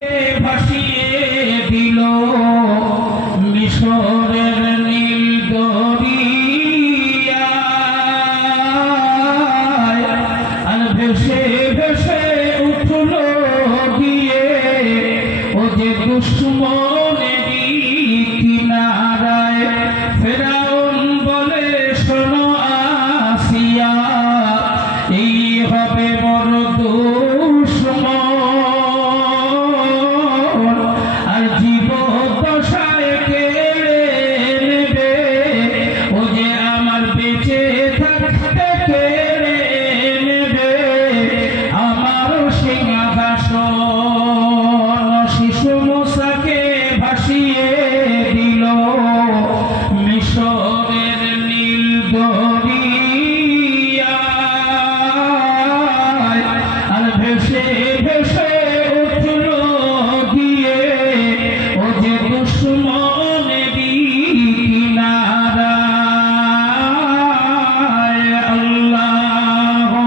ভাসিয়ে দিল মিশরের নীল দরিয়ায়, আর ভেসে ভেসে উঠল গিয়ে ও যে দুশ্মনেরই কিনারায়। ফেরাউন বলে শোনো আসিয়া, এই হবে বড় দুশ্মন, আর জীবদ্দশায় কেড়ে নেবে ও যে আমার বেঁচে থাকতে কেড়ে নেবে আমার সিংহাসন। শিশু মুসাকে ভাসিয়ে দিল মিশরের নীল দরিয়ায়, আর ভেসে ভেসে উঠল গিয়ে ও যে দুশ্মনেরই কিনারায়। আল্লাহুম্মা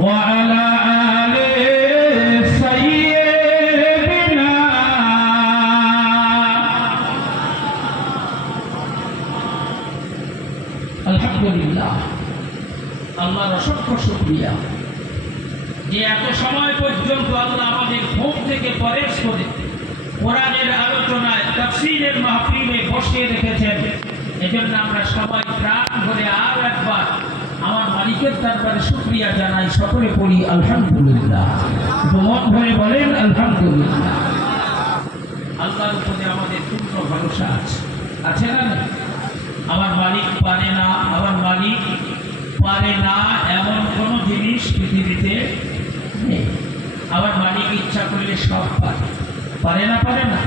ওয়া আলা আলি সাইয়্যিদিনা। আলহামদুলিল্লাহ, আল্লাহর অসংখ্য শুকরিয়া যে এত সময় পর্যন্ত আল্লাহ আমাদের ঘুম থেকে পরেশ করে কোরআনের আলোচনায় তাফসীরের মাহফিলে বসিয়ে রেখেছেন। এজন্য আমরা সবাই প্রাণ ভরে আরো একবার আমার মালিকের দরবারে শুকরিয়া জানাই। সকলে পড়ি আলহামদুলিল্লাহ, মন ভরে বলেন আলহামদুলিল্লাহ। আল্লাহর উপরে আমাদের পূর্ণ ভরসা আছে না? আমার মালিক পারে না, আমার মালিক পারে না এমন কোনো জিনিস পৃথিবীতে নেই। আমার মালিক ইচ্ছা করলে সব পারে, পারে না?